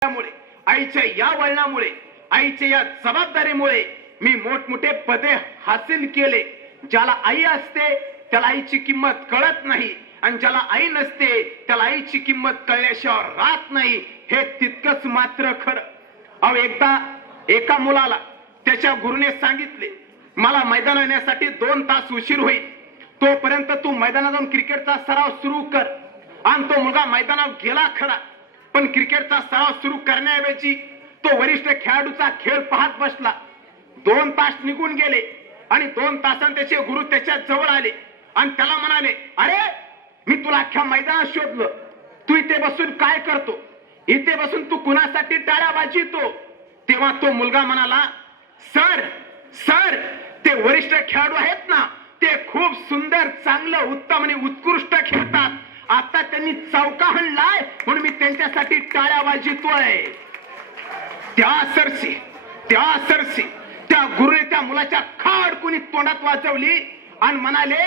त्यामुळे आईच्या या वळणामुळे आईच्या या जबाबदारीमुळे मी मोठमोठे पदे हासिल केले. ज्याला आई असते त्याला आईची किंमत कळत नाही. आणि ज्याला आई नसते त्याला आईची किंमत कळल्याशिवाय राहत नाही. हे तितकंच मात्र खरं. अहो एकदा एका मुलाला त्याच्या गुरुने सांगितले मला मैदान येण्यासाठी दोन तास उशीर होईल. तोपर्यंत तू मैदानात जाऊन क्रिकेटचा सराव सुरू कर. आणि तो मुलगा मैदानात गेला खरा. पण क्रिकेटचा सराव सुरू करण्याऐवजी तो वरिष्ठ खेळाडूचा खेळ पाहत बसला. दोन तास निघून गेले आणि दोन तासांत त्याचे गुरु त्याच्याजवळ आले आणि त्याला म्हणाले अरे मी तुला अख्ख्या मैदानात शोधलं. तू इथे बसून काय करतो? इथे बसून तू कुणासाठी टाळ्या वाजितो तेव्हा तो मुलगा म्हणाला सर सर ते वरिष्ठ खेळाडू आहेत ना ते खूप सुंदर चांगलं उत्तम आणि उत्कृष्ट खेळतात. आता त्यांनी चौका हणलाय. म्हणून टाळ्या वाजितोय त्या सरसी त्या सरसी त्या गुरुने त्या मुलाच्या खाड कुणी तोंडात वाजवली आणि म्हणाले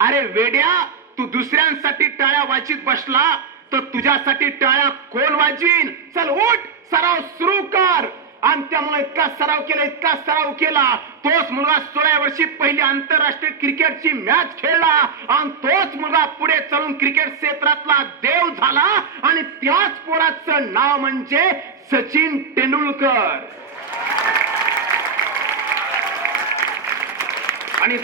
अरे वेड्या तू दुसऱ्यांसाठी टाळ्या वाचित बसला तर तुझ्यासाठी टाळ्या कोण वाजवीन? चल उठ सराव सुरू कर. आणि त्यामुळे इतका सराव केला इतका सराव केला. तोच मुलगा सोळा वर्षी पहिली आंतरराष्ट्रीय क्रिकेटची मॅच खेळला आणि तोच मुलगा पुढे चालून क्रिकेट क्षेत्रातला देव झाला. आणि त्याच पोराचं नाव म्हणजे सचिन तेंडुलकर. आणि